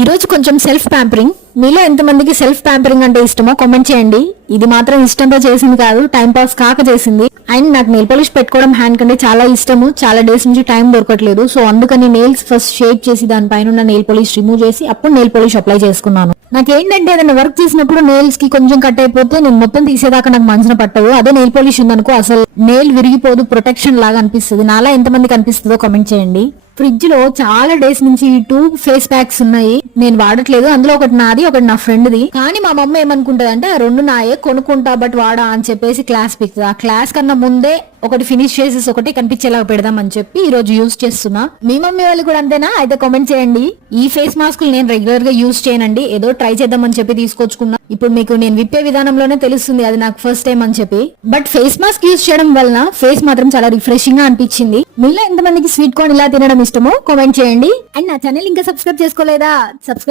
ఈ రోజు కొంచెం సెల్ఫ్ ప్యాంపరింగ్. మీలో ఎంతమందికి సెల్ఫ్ ప్యాంపరింగ్ అంటే ఇష్టమో కామెంట్ చేయండి. ఇది మాత్రం ఇష్టంతో చేసింది కాదు, టైం పాస్ కాక చేసింది. అండ్ నాకు నెయిల్ పాలిష్ పెట్టుకోవడం హ్యాండ్ కంటే చాలా ఇష్టము. చాలా డేస్ నుంచి టైం దొరకట్లేదు. సో అందుకని నెయిల్స్ ఫస్ట్ షేప్ చేసి దానిపైన ఉన్న నెయిల్ పాలిష్ రిమూవ్ చేసి అప్పుడు నెయిల్ పాలిష్ అప్లై చేసుకున్నాను. నాకేంటంటే ఏదైనా వర్క్ చేసినప్పుడు నెయిల్స్ కి కొంచెం కట్ అయిపోతే నేను మొత్తం తీసేదాకా నాకు మనసున పట్టవు. అదే నెయిల్ పాలిష్ ఉందనుకో అసలు నెయిల్ విరిగిపోదు, ప్రొటెక్షన్ లాగా అనిపిస్తుంది. నాలా ఎంతమందికి అనిపిస్తుందో కామెంట్ చేయండి. ఫ్రిడ్జ్ లో చాలా డేస్ నుంచి 2 ఫేస్ ప్యాక్స్ ఉన్నాయి, నేను వాడట్లేదు. అందులో ఒకటి నాది, ఒకటి నా ఫ్రెండ్ ది. కానీ మా మమ్మీ ఏమనుకుంటది అంటే ఆ 2 నాయే, కొనుక్కుంటా బట్ వాడా అని చెప్పేసి క్లాస్ పిక్తుంది. ఆ క్లాస్ కన్నా ముందే ఒకటి ఫినిష్ చేసేసి ఒకటి కనిపించేలాగా పెడదాం అని చెప్పి ఈ రోజు యూజ్ చేస్తున్నా. మీ మమ్మీ వాళ్ళు కూడా అంతేనా? అయితే కామెంట్ చేయండి. ఈ ఫేస్ మాస్కులు నేను రెగ్యులర్ గా యూజ్ చేయనండి, ఏదో ట్రై చేద్దామని చెప్పి తీసుకొచ్చుకున్నా. ఇప్పుడు మీకు నేను విప్పే విధానంలోనే తెలుస్తుంది అది నాకు ఫస్ట్ టైం అని చెప్పి. బట్ ఫేస్ మాస్క్ యూజ్ చేయడం వలన ఫేస్ మాత్రం చాలా రిఫ్రెషింగ్ గా అనిపించింది. మీలో ఎంతమందికి స్వీట్ కార్న్ ఇలా తినడం ఇష్టమో కామెంట్ చేయండి. అండ్ నా ఛానల్ ఇంకా సబ్స్క్రైబ్ చేసుకోలేదా? సబ్స్క్రైబ్